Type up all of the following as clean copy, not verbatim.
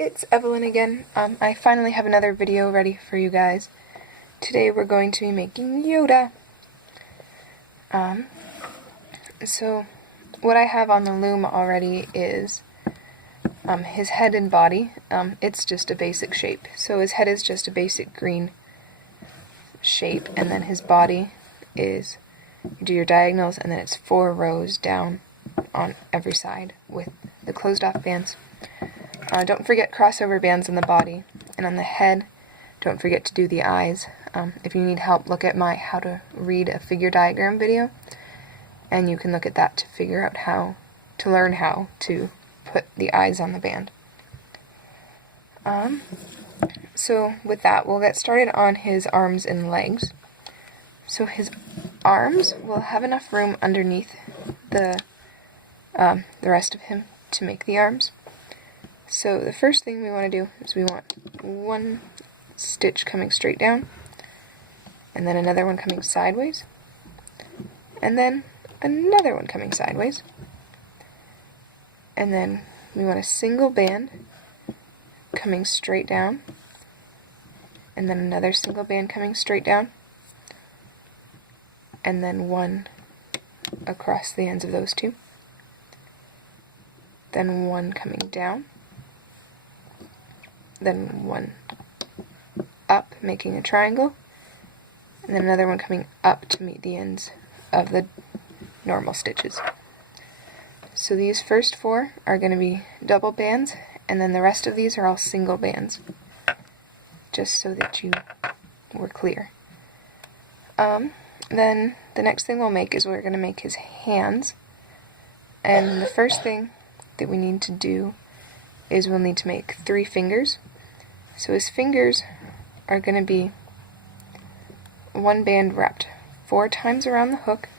it's Evelyn again. I finally have another video ready for you guys. Today we're going to be making Yoda. So what I have on the loom already is his head and body. It's just a basic shape. So his head is just a basic green shape, and then his body is, you do your diagonals, and then it's 4 rows down on every side with the closed off bands. Don't forget crossover bands on the body, and on the head, don't forget to do the eyes. If you need help, look at my how to read a figure diagram video, and you can look at that to figure out how to learn how to put the eyes on the band. So with that, we'll get started on his arms and legs. So his arms will have enough room underneath the rest of him to make the arms. So the first thing we want to do is we want one stitch coming straight down, and then another one coming sideways, and then another one coming sideways, and then we want a single band coming straight down, and then another single band coming straight down, and then one across the ends of those two, then one coming down, then one up, making a triangle, and then another one coming up to meet the ends of the normal stitches. So these first 4 are going to be double bands, and then the rest of these are all single bands, just so that you were clear. Then the next thing we'll make is we're going to make his hands, and the first thing that we need to do is we'll need to make 3 fingers. So his fingers are going to be one band wrapped 4 times around the hook,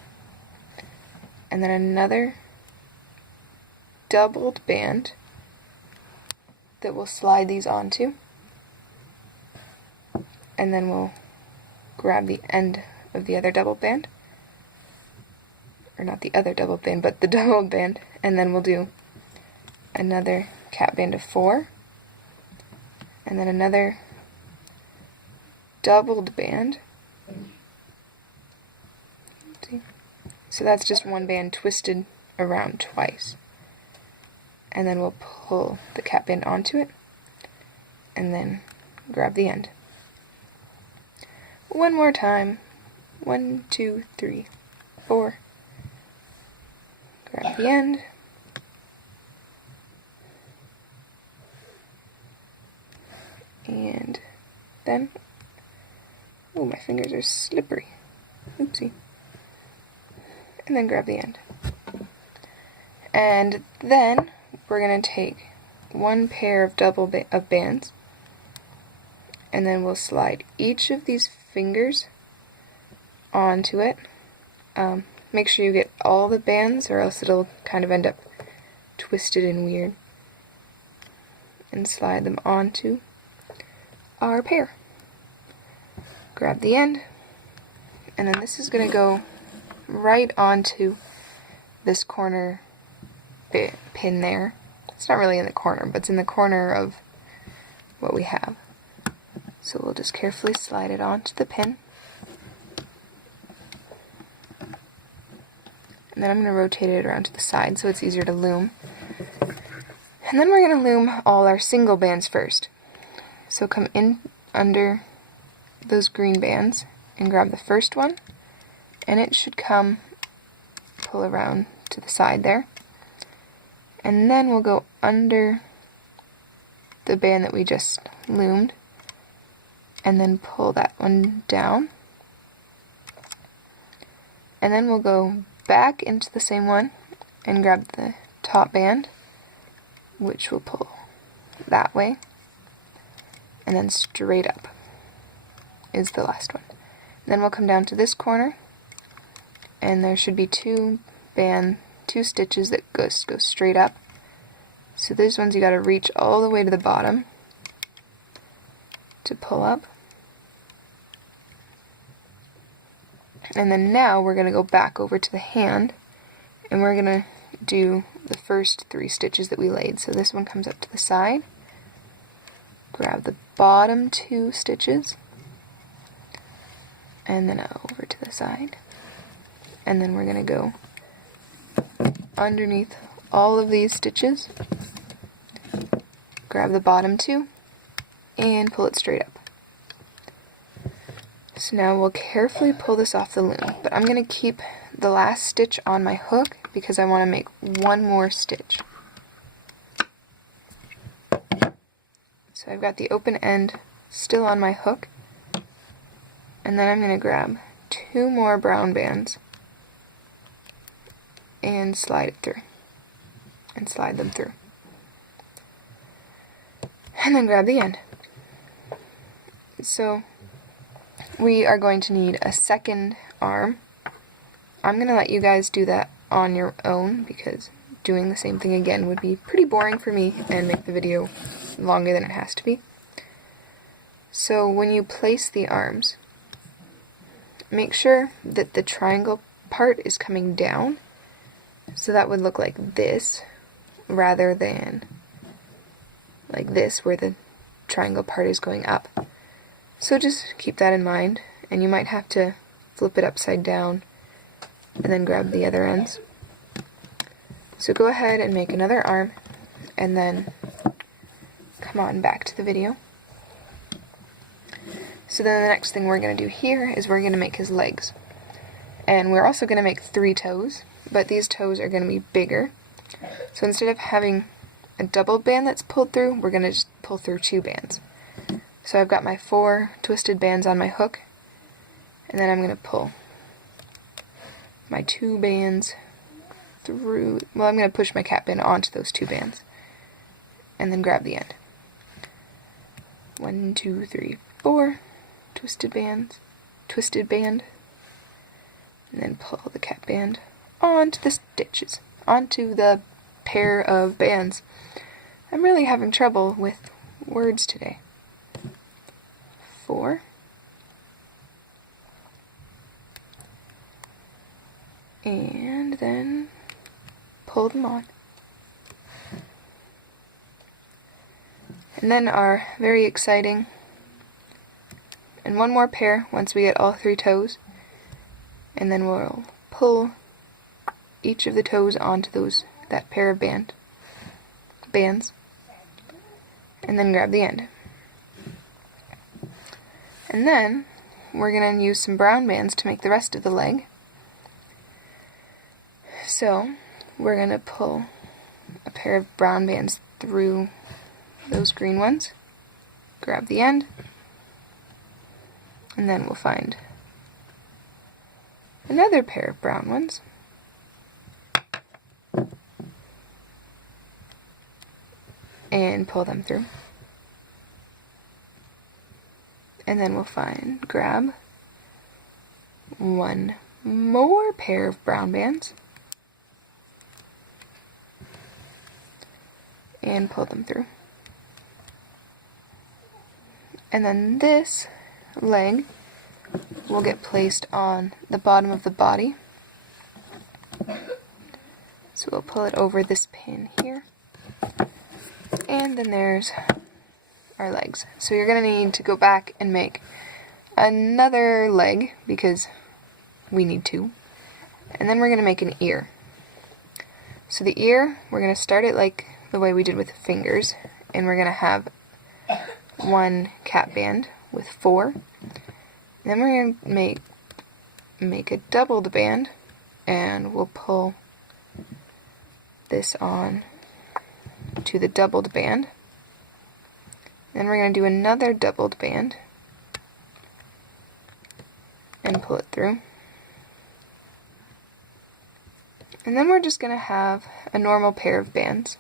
and then another doubled band that we'll slide these onto, and then we'll grab the end of the other double band, or not the other double band, but the double band, and then we'll do another cap band of 4, and then another doubled band. See? So that's just one band twisted around twice. And then we'll pull the cap band onto it, and then grab the end. One more time. 1, 2, 3, 4. Grab the end. And then, oh, my fingers are slippery. Oopsie. And then grab the end. And then we're going to take one pair of of bands, and then we'll slide each of these fingers onto it. Make sure you get all the bands, or else it'll kind of end up twisted and weird. And slide them onto our pair. Grab the end, and then this is going to go right onto this corner pin there. It's not really in the corner, but it's in the corner of what we have. So we'll just carefully slide it onto the pin. And then I'm going to rotate it around to the side so it's easier to loom. And then we're going to loom all our single bands first. So come in under those green bands and grab the first one, and it should pull around to the side there. And then we'll go under the band that we just loomed, and then pull that one down. And then we'll go back into the same one and grab the top band, which will pull that way, and then straight up is the last one. And then we'll come down to this corner, and there should be 2 stitches that go straight up. So these ones you gotta reach all the way to the bottom to pull up. And then now we're gonna go back over to the hand, and we're gonna do the first 3 stitches that we laid. So this one comes up to the side, grab the bottom 2 stitches, and then over to the side, and then we're going to go underneath all of these stitches, grab the bottom 2, and pull it straight up. So now we'll carefully pull this off the loom, but I'm going to keep the last stitch on my hook because I want to make one more stitch. So I've got the open end still on my hook, and then I'm going to grab 2 more brown bands and slide it through, and slide them through. And then grab the end. So we are going to need a second arm. I'm going to let you guys do that on your own because doing the same thing again would be pretty boring for me and make the video longer than it has to be. So when you place the arms, make sure that the triangle part is coming down. So that would look like this rather than like this where the triangle part is going up. So just keep that in mind, and you might have to flip it upside down and then grab the other ends. So go ahead and make another arm, and then come on back to the video. So then the next thing we're going to do here is we're going to make his legs. And we're also going to make 3 toes, but these toes are going to be bigger. So instead of having a double band that's pulled through, we're going to just pull through 2 bands. So I've got my 4 twisted bands on my hook, and then I'm going to pull my 2 bands through, well, I'm going to push my cap band onto those 2 bands, and then grab the end. 1, 2, 3, 4, twisted bands, twisted band, and then pull the cap band onto the stitches, onto the pair of bands. I'm really having trouble with words today. 4, and then pull them on. And then our very exciting, and one more pair once we get all 3 toes, and then we'll pull each of the toes onto that pair of bands, and then grab the end. And then we're going to use some brown bands to make the rest of the leg. So we're going to pull a pair of brown bands through those green ones, grab the end, and then we'll find another pair of brown ones, and pull them through. And then we'll grab 1 more pair of brown bands, and pull them through. And then this leg will get placed on the bottom of the body. So we'll pull it over this pin here. And then there's our legs. So you're going to need to go back and make another leg because we need 2. And then we're going to make an ear. So the ear, we're going to start it like the way we did with the fingers, and we're going to have 1 cap band with 4. Then we're going to make a doubled band, and we'll pull this on to the doubled band. Then we're going to do another doubled band and pull it through. And then we're just going to have a normal pair of bands,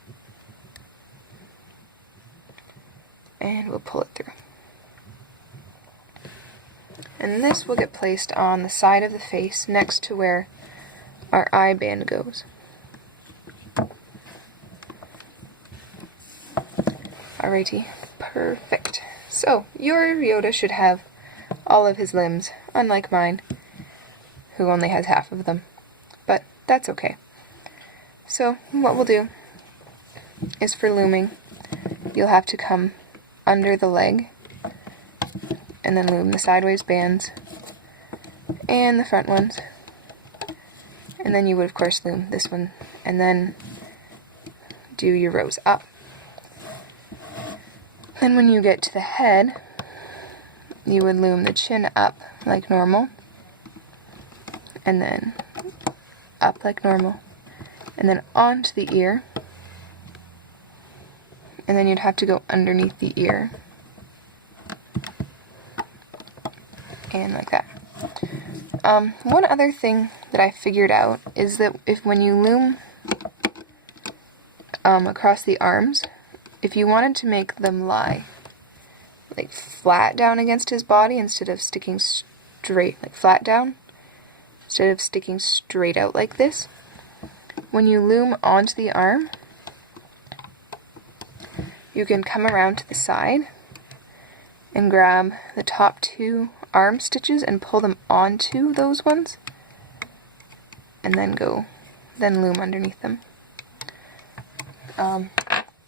and we'll pull it through. And this will get placed on the side of the face next to where our eye band goes. Alrighty, perfect. So, your Yoda should have all of his limbs, unlike mine, who only has half of them. But that's okay. So, what we'll do is for looming, you'll have to come under the leg, and then loom the sideways bands and the front ones. And then you would of course loom this one, and then do your rows up. Then when you get to the head, you would loom the chin up like normal, and then up like normal, and then onto the ear, and then you'd have to go underneath the ear, and like that. One other thing that I figured out is that when you loom across the arms, if you wanted to make them lie like flat down against his body instead of sticking straight, like flat down, instead of sticking straight out like this, when you loom onto the arm, you can come around to the side and grab the top two arm stitches and pull them onto those ones, and then loom underneath them.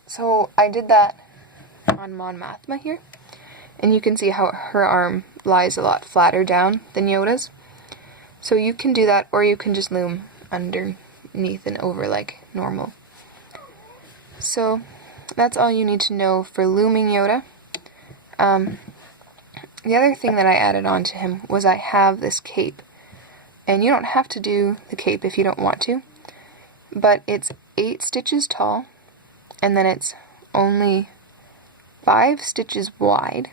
So I did that on Mon Mothma here, and you can see how her arm lies a lot flatter down than Yoda's. So you can do that, or you can just loom underneath and over like normal. So that's all you need to know for looming Yoda. The other thing that I added on to him was I have this cape, and you don't have to do the cape if you don't want to, but it's 8 stitches tall, and then it's only 5 stitches wide.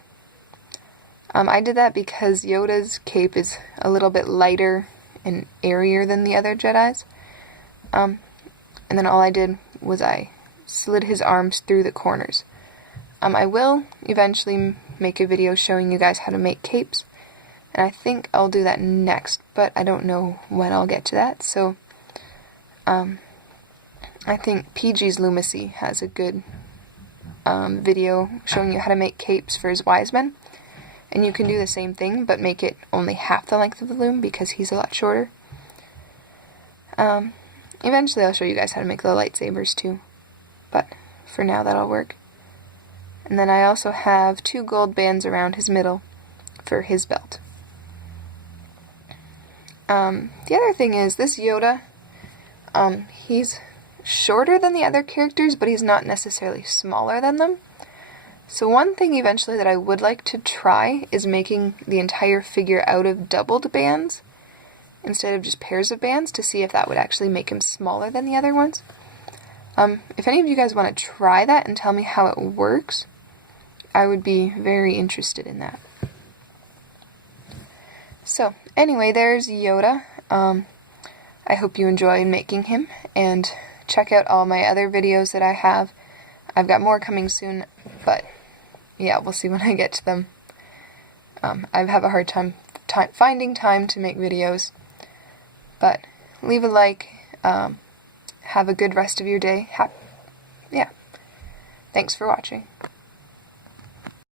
I did that because Yoda's cape is a little bit lighter and airier than the other Jedi's. And then all I did was I slid his arms through the corners. I will eventually make a video showing you guys how to make capes, and I think I'll do that next, but I don't know when I'll get to that, so I think PG's Lumacy has a good video showing you how to make capes for his wise men, and you can do the same thing but make it only half the length of the loom because he's a lot shorter. Eventually I'll show you guys how to make the lightsabers too, but for now that'll work. And then I also have 2 gold bands around his middle for his belt. The other thing is this Yoda, he's shorter than the other characters, but he's not necessarily smaller than them. So one thing eventually that I would like to try is making the entire figure out of doubled bands instead of just pairs of bands, to see if that would actually make him smaller than the other ones. If any of you guys want to try that and tell me how it works, I would be very interested in that. So anyway, there's Yoda. I hope you enjoyed making him, and check out all my other videos that I have. I've got more coming soon, but yeah, we'll see when I get to them. I have a hard time finding time to make videos, but leave a like, have a good rest of your day. Yeah. Thanks for watching.